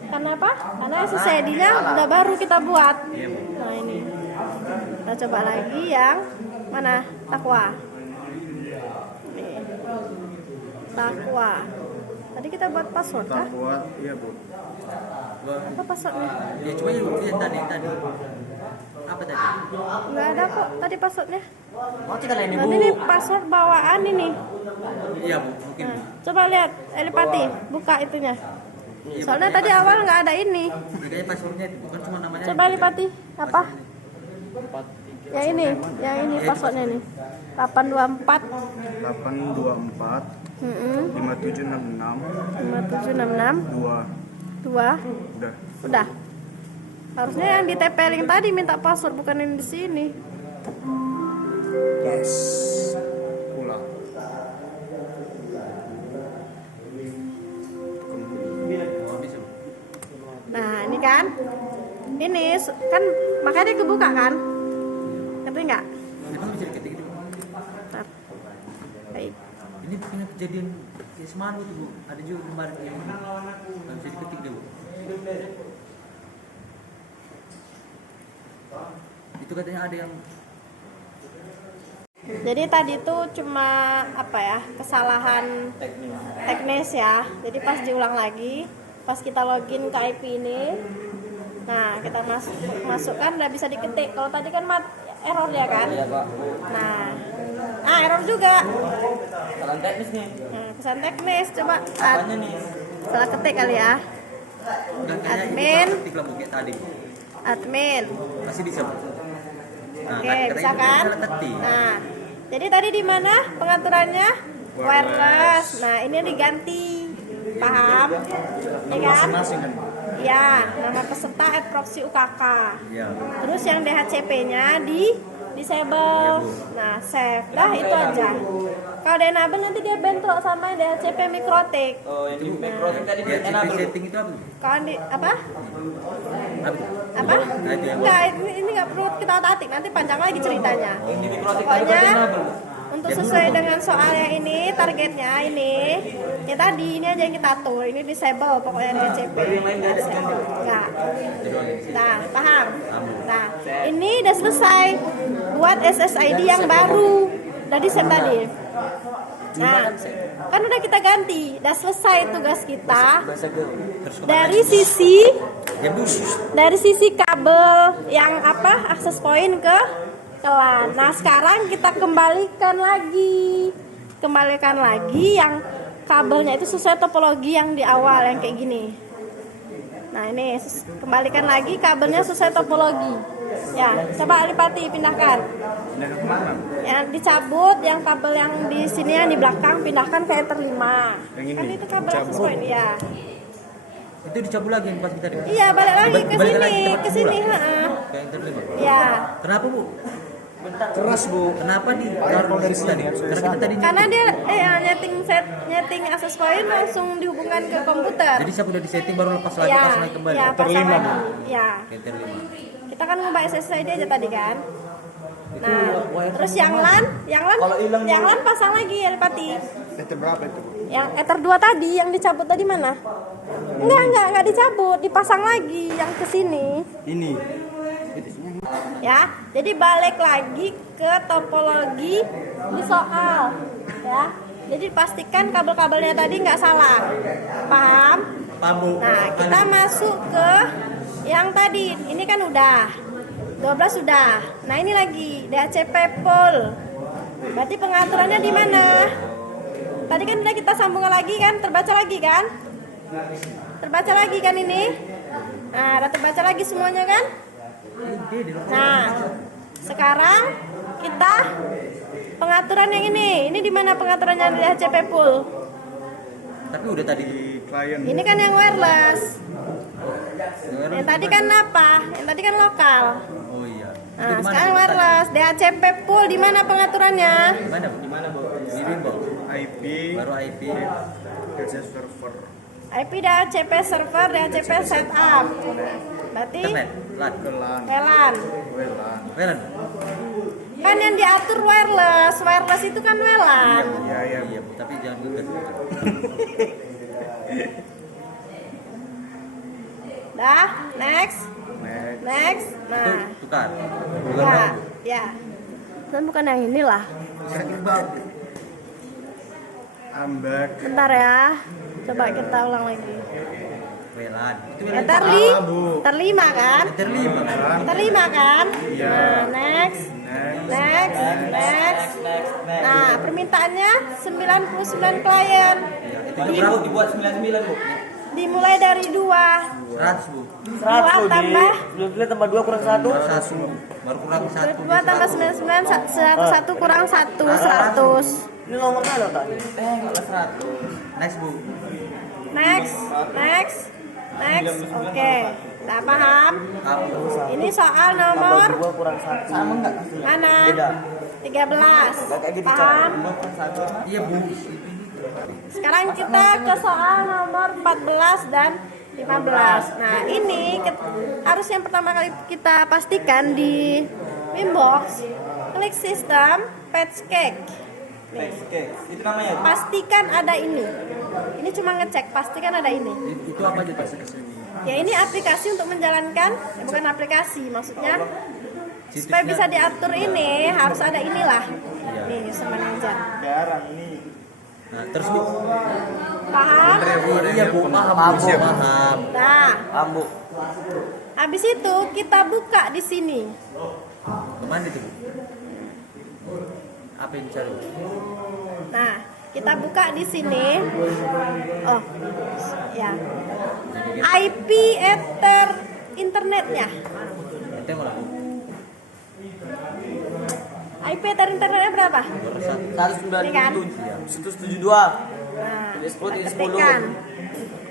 apa? Karena SSID-nya udah baru kita buat. Nah, ini. Kita coba lagi yang mana? Takwa. Nih. Takwa. Tadi kita buat password kah? Takwa, iya Bu. Apa passwordnya? Ya cuma yang tadi. Apa tadi? Nggak ada kok tadi passwordnya. Mau tinggal ini, Nanti Bu. ini password bawaan ini. Iya, Bu, mungkin. Nah, coba lihat Elipati, buka itunya. Soalnya tadi awal nggak ada ini. Kayaknya passwordnya itu bukan cuma namanya. Coba Elipati, apa? Yang ini passwordnya nih. 824 824 5766 5766 2. 2. Udah. Harusnya yang di TP-Link tadi minta password, bukan yang di sini. Yes. Pulang. Oh, bisa. Nah, ini kan. Ini kan makanya dia kebuka kan? Ngerti nggak? Memang bisa diketik itu. Nah, baik. Ini punya kejadian kayak semalam tuh, Bu. Ada juga kemarin yang nggak bisa diketik deh, Bu. Itu katanya ada yang Jadi tadi tuh cuma apa ya, kesalahan teknis ya. Jadi pas diulang lagi, pas kita login ke IP ini, nah kita masukkan udah bisa diketik. Kalau tadi kan error ya kan? Iya, Pak. Nah, error juga. Salah teknis nih. Nah, pesan teknis coba Apanya nih? salah ketik kali ya. udah kayaknya Admin. itu ketik lah, Bu, kayak tadi. Admin. Masih bisa, Bu. Nah, Oke, katanya bisa itu kan? salah ketik. Nah, jadi tadi di mana pengaturannya? Wireless. Nah, ini diganti. Paham? Iya kan? Masing-masing kan. Ya, nama peserta @proxy UKK. Iya. Terus yang DHCP-nya di disable. Nah, save. Dah itu aja. Kalau dia enable nanti dia bentrok sama DHCP Mikrotik. Oh, yang di mikrotik tadi Dia enable. setting itu apa? Kalau di apa? Apa? Apa? Nah, itu yang Enggak, ini nggak perlu kita otak-atik, nanti panjang lagi ceritanya. Yang di mikrotik tadi Pokoknya berarti enable. untuk sesuai dengan soal yang ini, targetnya ini, ya tadi ini aja yang kita atur, ini disable pokoknya DHCP. Yang lain nggak ada diganti. Enggak. Nah, paham? Nah, ini udah selesai. Buat SSID yang baru. Dari set tadi. Nah, kan udah kita ganti. Udah selesai tugas kita. Bahasa Go. terus Dari sisi ya Bu. kabel yang apa akses point ke LAN. Nah, sekarang kita kembalikan lagi yang kabelnya itu sesuai topologi yang di awal yang kayak gini. Nah, ini kembalikan lagi kabelnya sesuai topologi. Ya, coba Alipati pindahkan. Yang dicabut, yang kabel yang di sini yang di belakang pindahkan ke Ether 5. Yang ini, Kan itu kabel akses dicabut. point ya. Itu dicabut lagi yang pas kita di. Iya, balik lagi ke Balik sini, lagi ke tempat ke sini, semula. heeh. Kayak yang terlima. Ya. Kenapa Bu? Keras Bu. Kenapa di Kalau dari sini tadi? ya, saya Karena kita tadi Karena dia nyeting akses point langsung dihubungkan ke komputer. jadi saya udah di setting baru lepas lagi Ya, pas naik kembali. ya, pasang Terlima. lagi. Ya. Kayak terlima. Kita kan ngubah SSID aja tadi kan. Nah, terus yang LAN pasang lagi Alipati. Itu berapa itu Bu? Yang Ether 2 tadi yang dicabut tadi mana? Enggak dicabut, dipasang lagi yang ke sini. Ini. Ya. Jadi balik lagi ke topologi di soal, ya. Jadi pastikan kabel-kabelnya tadi nggak salah. Paham? Paham Bu. Nah, kita masuk ke yang tadi. Ini kan udah 12 sudah. Nah, ini lagi DHCP pool. Berarti pengaturannya di mana? Tadi kan udah kita sambung lagi kan, terbaca lagi kan? Terbaca lagi kan ini? Nah, udah terbaca lagi semuanya kan? Nah, sekarang kita pengaturan yang ini di mana pengaturannya di DHCP pool? Tapi udah tadi Di klien. Ini kan yang wireless. Yang tadi kan apa? Yang tadi kan lokal. Oh iya. Nah, sekarang wireless. DHCP pool di mana pengaturannya? Di mana Bu? Di mana Bu? Di Rimbo. IP. Baru IP. Access server. IP DHCP server, DHCP setup. Berarti Internet. LAN. Ke LAN. WLAN. WLAN. WLAN. Kan yang diatur wireless. Wireless itu kan WLAN. Iya, iya. Iya Bu, tapi jangan ngegas. Dah, next. Next. Itu Nah, tukar. Bukan ya, baru. ya. Dan bukan yang inilah. Ambek. Bentar ya. Coba kita ulang lagi. WLAN. Itu WLAN. Terlima kan? Terlima kan? Terlima kan? Iya. Nah, next. Nah, permintaannya 99 klien. Itu Itu berapa? dibuat 99 Bu. Dimulai dari 2. 100 Bu. 100 tambah 99 tambah 2 kurang 1. 1 baru kurang 1. 2 tambah 99 101 kurang 1 100. Ini nomornya ada tadi. Enggak 100. Next Bu. Next. Oke. Nah, paham? Ini soal nomor 2 kurang 1. Sama enggak? mana? Beda. 13. Kayak gitu Paham? Iya Bu. Sekarang kita ke soal nomor 14 dan 15. Nah, ini harus yang pertama kali kita pastikan di Winbox, klik sistem patch cake. Oke, itu namanya. Pastikan ada ini. Ini cuma ngecek, pastikan ada ini. Itu apa aja Pak? Ya, ini aplikasi untuk menjalankan, bukan aplikasi, maksudnya supaya bisa diatur ini harus ada inilah. Nih, user manager. Jarang ini. Nah, terus Bu. Paham? Iya Bu, paham Bu. Paham. Nah, Ambu. habis itu kita buka di sini. Kemana itu Bu? Apa yang dicari? Nah, kita buka di sini. Oh, ya. IP Ether internetnya. Tengok lah Bu. IP Ether internetnya berapa? 197. Ini kan? 172. Nah, Ini 10, ini kita 10. ketikkan.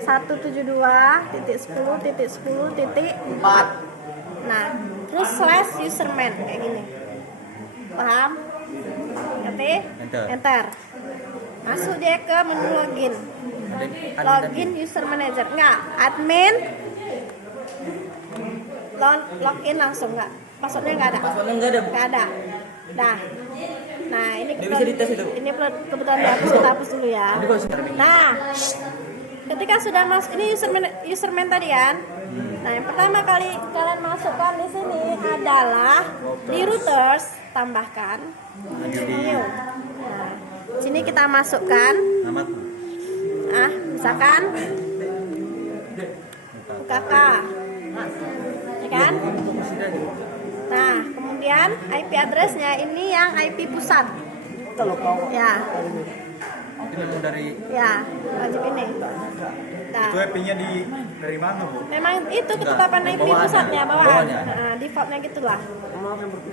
172.10.10.4. Nah, terus slash username kayak gini. Paham? Ngerti? Enter. Masuk dia ke menu login. Login user manager. Enggak, admin. Login langsung enggak? Passwordnya enggak ada. Passwordnya nggak ada, Bu. Enggak ada. Dah. Nah, ini Nggak bisa dites itu. ini kebetulan dihapus, kita hapus dulu ya. Ini kok sudah terminal. Nah, ketika sudah masuk ini userman tadi kan. Nah, yang pertama kali kalian masukkan di sini adalah di routers, tambahkan new. Nah, sini kita masukkan Nama tuh. misalkan UKK. Ya kan? Nah, kemudian IP addressnya ini yang IP pusat. Ya. Itu memang dari Ya, wajib ini. Nah, Itu IP-nya dari mana, Bu? memang itu ketetapan IP Bawaannya. pusatnya bawaan. Bawaannya. Nah, defaultnya gitulah.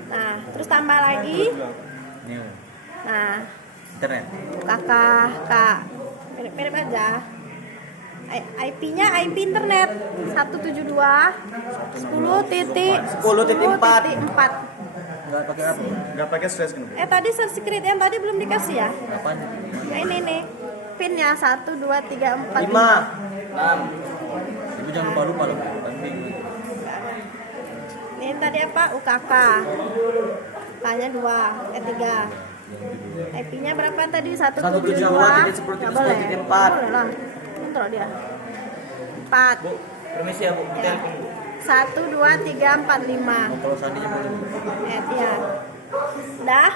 Nah, terus tambah lagi. new Nah, internet. kakak mirip-mirip aja. IP-nya IP internet 172.10.10.4. Enggak pakai apa? Nggak pakai slash kan, Bu? Tadi secret yang tadi belum dikasih ya? Apaan? Nah, ini nih. PIN-nya 1 2 3 4 5. 5. Ibu jangan lupa loh. Kan bingung. Ini tadi apa? UKK. K-nya 2, 3. IP-nya berapa tadi? 172. 172.10.10.4. Nggak boleh. Boleh lah. Kontrol dia. 4. Bu, permisi ya, Bu. Ya. 1 2 3 4 5. Kalau seandainya boleh. Ya. Udah.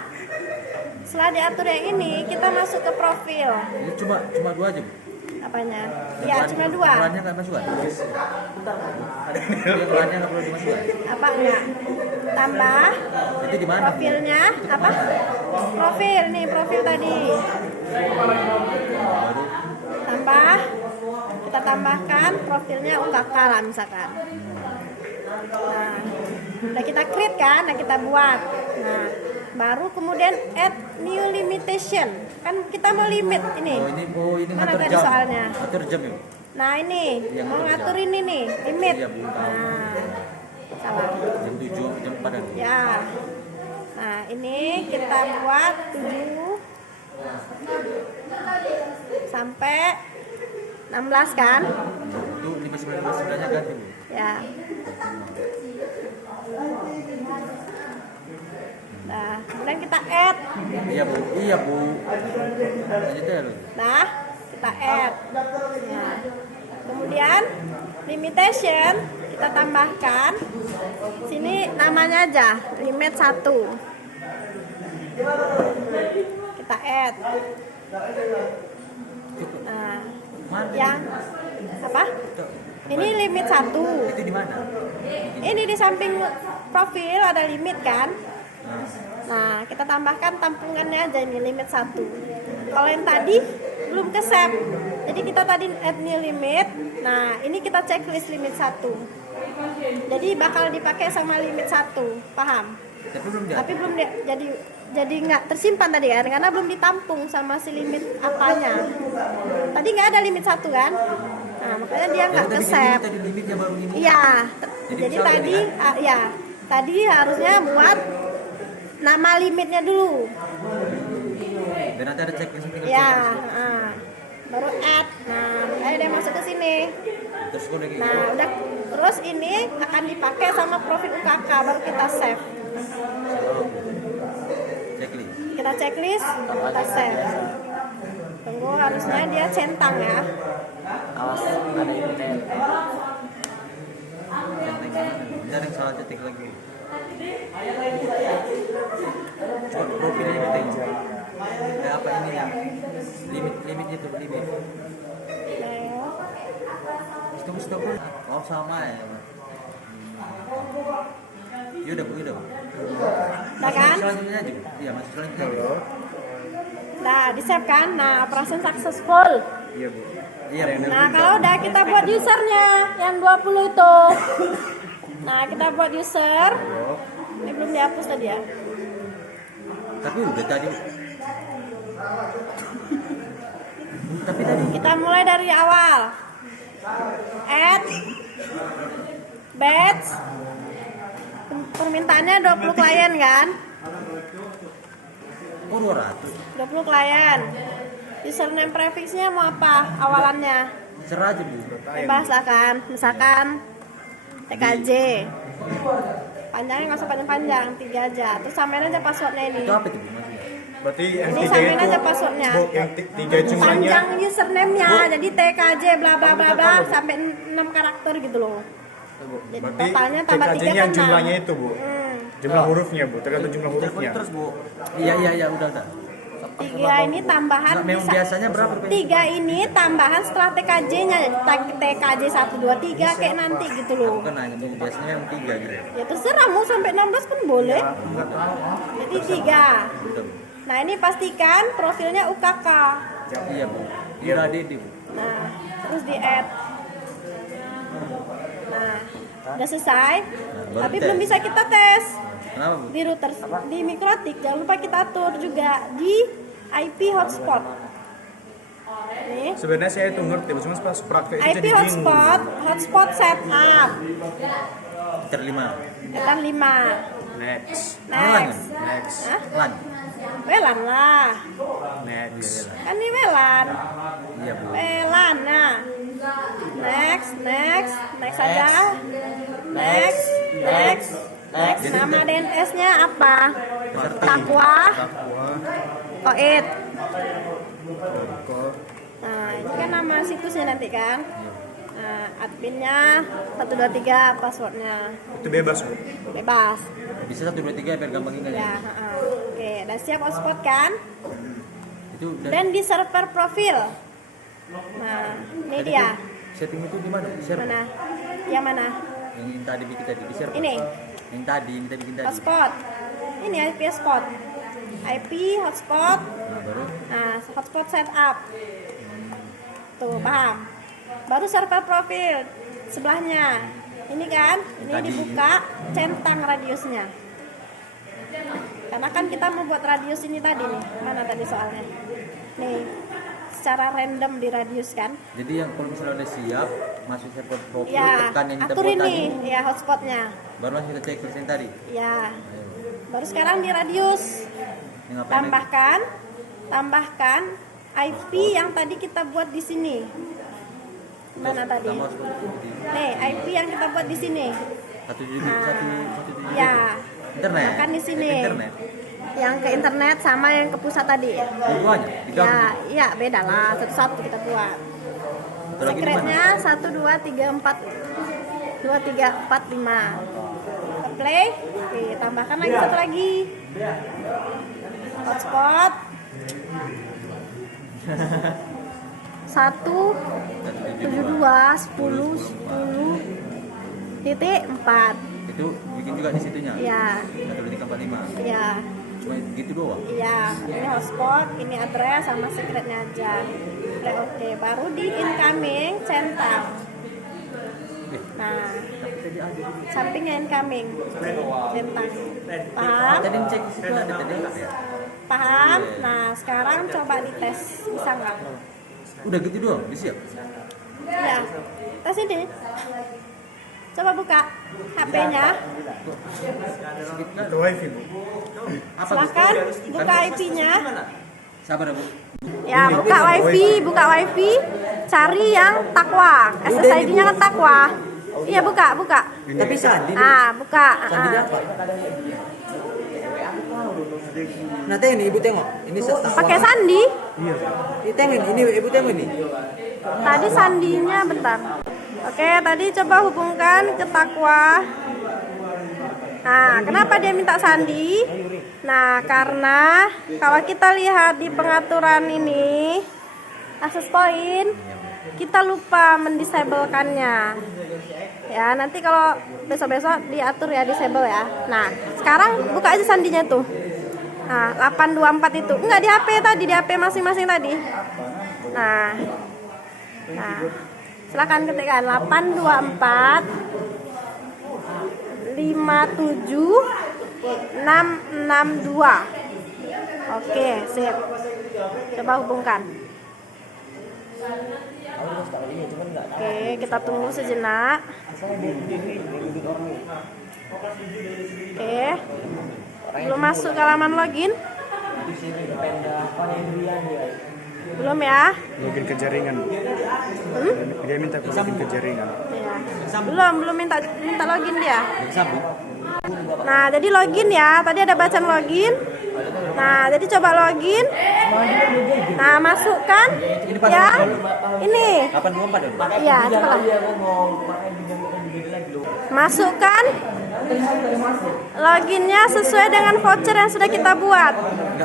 Setelah diatur yang ini, kita masuk ke profil. Ini cuma dua aja, Bu. Apanya? Iya, cuma 2. Perannya nggak masukkan. Yang perannya nggak perlu dimasukkan. Apa enggak? Tambah Itu di mana? profilnya apa? Profil nih, profil tadi. Baru Tambah, kita tambahkan profilnya UKK lah misalkan. Nah, udah kita create kan, nah kita buat. Nah, baru kemudian add new limitation. Kan kita mau limit ini. ini Mana ngatur tadi jam. soalnya? Ngatur jam ya. Nah ini, Yang mau ngatur ngatur jam. ini nih, limit. Iya, Bu, tahu. Nah, salah. Jam 7, jam 4 kan. Ya. Nah, ini kita buat 7 sampai 16 kan? Itu 5.19 sebenarnya ganti, Bu. Ya. Nah, kemudian kita add. Iya, Bu. Iya, Bu. Lanjut ya, lu. Nah, kita add. Ya. Kemudian limitation kita tambahkan. Sini namanya aja, limit 1. Kita add. Nah, Mana? yang apa? Ini limit 1. Itu di mana? Ini di samping profil ada limit kan? Nah, Nah, kita tambahkan tampungannya aja ini limit 1. Kalau yang tadi belum ke save. Jadi kita tadi add new limit. Nah, ini kita checklist limit 1. Jadi bakal dipakai sama limit 1. Paham? tapi belum dia. Tapi belum jadi nggak tersimpan tadi kan, karena belum ditampung sama si limit apanya. Tadi nggak ada limit 1 kan? Nah, makanya dia nggak ke save. Tadi limitnya baru ini. Iya. Jadi Jadi bisa tadi ini ya, tadi harusnya buat nama limitnya dulu. Dan nanti ada checklist tinggal Ya, checklist. baru add. Nah, makanya dia masuk ke sini. Terus kok lagi. Nah, udah terus ini akan dipakai sama profil UKK, baru kita save. Checklist. Kita checklist, kita save. Tunggu, harusnya dia centang ya. Awas, ada internet. Yang lagi mana? Jangan yang salah cetik lagi. Coba profilnya kita aja. Kayak apa ini yang limitnya tuh limit. Nah, Stop. Oh sama ya. Yaudah Bu, yaudah Bu. udah kan? Selanjutnya aja Bu. Iya masuk selanjutnya. Nah, di save kan? Nah, operation successful. Iya, Bu. Iya Bu. Nah, kalau udah kita buat usernya yang 20 itu. Nah, kita buat user. Ini belum dihapus tadi ya. Tapi udah tadi. Tapi tadi Kita mulai dari awal. Add batch. Permintaannya 20 klien kan? oh 200. 20 klien. Username prefixnya mau apa awalannya? Serah aja Bu. Bebas lah kan. Misalkan TKJ. Panjangnya nggak usah panjang-panjang, 3 aja. Terus samain aja passwordnya ini. Itu apa itu Bu maksudnya? Berarti yang Ini 3 samain itu aja passwordnya. Bu, yang 3 jumlahnya Panjang username-nya, jadi TKJ bla bla bla bla sampai 6 karakter gitu loh. Jadi berarti totalnya tambah 3 TKJ-nya kan jumlahnya itu Bu. Jumlah hurufnya Bu, tergantung jumlah Telepon hurufnya. terus Bu. Iya udah. 3 ini tambahan Nah, memang bisa. biasanya berapa rupiah? 3 ini tambahan setelah TKJ-nya. TKJ 1 2 3 kayak nanti gitu loh. Bukan nanya Bu, biasanya yang 3 gitu. Ya terserah mau sampai 16 pun boleh. Jadi 3. Udah Bu. Nah, ini pastikan profilnya UKK. Iya Bu. Ira Dede Bu. Nah, terus di add. Nah, udah selesai. baru Tapi tes. belum bisa kita tes Kenapa Bu? di router, di mikrotik. Jangan lupa kita atur juga di IP hotspot. Nih, Sebenarnya saya itu ngerti, Bu, cuma pas praktek itu IP jadi bingung. hotspot setup. Enter 5. Etan 5. Next, Next. next, Hah? Lan. Welan lah. next. Kan ini welan. Iya Bu. Welan. Nah. Next aja. Next. Nama DNS-nya apa? Takwa. Koit. Nah, ini kan nama situsnya nanti kan. Nah, adminnya 123, passwordnya Itu bebas Bu. bebas. Bisa 1 2 3 biar gampang ingat Ya, ya. oke, udah siap hotspot kan? Itu udah. Dan di server profil. Nah, ini Tadi dia. tuh setting itu di mana? Di server. Mana? Yang mana? Yang tadi bikin tadi di server. Ini. Yang tadi kita bikin tadi. Hotspot. Ini IP hotspot. IP hotspot. Nah, baru Nah, hotspot setup. Tuh, paham? Baru server profil sebelahnya. Ini kan, ini Tadi. dibuka centang radiusnya. Karena kan kita mau buat radius ini tadi nih. Mana tadi soalnya? Nih, secara random di radius kan. jadi yang kalau misalnya udah siap masuk server profil Ya, tekan yang kita atur buat ini tadi. ya hotspotnya. Baru masuk kita cek yang tadi. Ya, Ayo. baru sekarang di radius. Ini ngapain lagi? Tambahkan IP yang tadi kita buat di sini. Mana tadi? Tambah seperti itu. Nih, IP yang kita buat di sini. 177 Nah, 177. ya. Internet. Makan di sini. Internet. Yang ke internet sama yang ke pusat tadi. Dua-duanya digabung. Ya, iya beda lah. Satu-satu kita buat. Satu lagi di mana? Secretnya 1 2 3 4 2 3 4 5. Play. Oke, tambahkan lagi satu lagi. Hotspot. 172.10.10.4. Itu bikin juga di situnya. Ya, 12345. ya, Cuma gitu doang. iya. Ini hotspot, ini address sama secretnya aja. Oke, baru di incoming centang. Nah, sampingnya incoming centang. Paham? Tadi cek di situ ada tadi enggak ya? Paham? Nah, sekarang coba dites. Bisa nggak? Udah gitu doang, bisa ya? Ya, tes ini. Coba buka HP-nya. Itu wifi Bu. Apa? Silahkan buka IP-nya. Sabar ya, Bu. Ya, buka wifi, cari yang Takwa. SSID-nya kan Takwa. Iya, buka. Tapi Sandi. Buka. Nah, ini ibu tengok. Ini setak. Pakai sandi. Ini tengok ini ibu tengok ini. Tadi sandinya bentar. Oke, tadi coba hubungkan ke Takwa. Nah, kenapa dia minta sandi? Nah, karena kalau kita lihat di pengaturan ini access point, kita lupa mendisablekannya. Ya, nanti kalau besok-besok diatur ya disable ya. Nah, sekarang buka aja sandinya tuh. Nah, 824 itu. Enggak di HP tadi, di HP masing-masing tadi. Nah, silakan ketikkan 824 57662. Oke, sip. Coba hubungkan. Oke, kita tunggu sejenak. Oke, belum masuk ke halaman login? Belum ya? Login ke jaringan. Dia minta aku login ke jaringan. Iya. Belum minta login dia. Bisa, Bu. Nah, jadi login ya. Tadi ada bacaan login. Nah, jadi coba login. Nah, masukkan ya. Ini. 84 ya? Iya, coba. Masukkan loginnya sesuai dengan voucher yang sudah kita buat.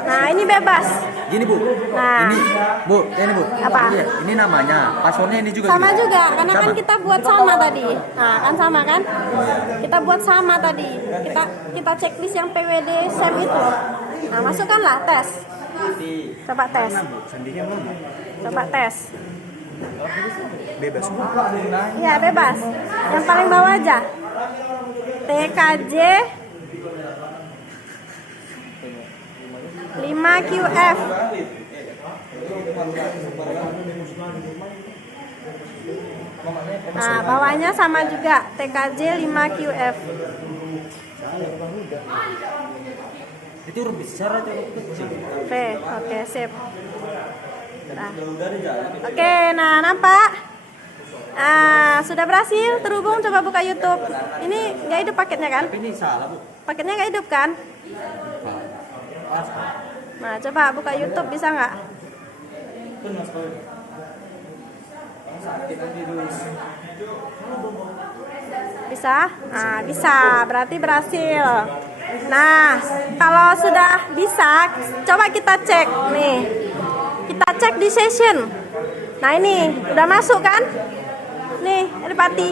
Nah, ini bebas. Gini, Bu. Nah. Ini, Bu. Apa? Iya, ini namanya. Passwordnya ini juga. Sama gini. juga, karena kan Sama. kita buat sama tadi. Nah, kan sama kan? Kita buat sama tadi. Kita checklist yang PWD SEM itu. Nah, masukkanlah tes. Coba tes. Sandinya mana? Coba tes. Bebas. Iya, bebas. Yang paling bawah aja. TKJ 5QF. Nah, bawahnya sama juga, TKJ 5QF. Itu huruf besar atau huruf kecil? Oke, sip. Nah. Oke, nah nampak? Sudah berhasil terhubung, coba buka YouTube. Ini nggak hidup paketnya kan? Ini salah, Bu. Paketnya nggak hidup kan? Nah, coba buka YouTube, bisa nggak? Bisa? Nah, bisa. Berarti berhasil. Nah, kalau sudah bisa, coba kita cek. Nih, kita cek di session. Nah, ini udah masuk kan? Nih, Adipati.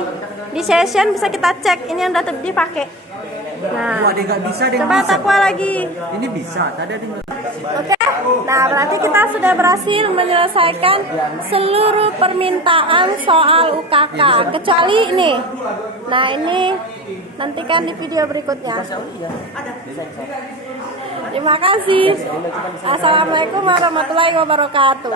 Di session bisa kita cek. Ini yang udah dipakai. Nah, ada yang nggak bisa, ada yang coba bisa. takwa lagi. Ini bisa, tadi ada yang Oke, nah berarti kita sudah berhasil menyelesaikan seluruh permintaan soal UKK kecuali ini. Nah, ini nantikan di video berikutnya. Terima kasih. Assalamualaikum warahmatullahi wabarakatuh.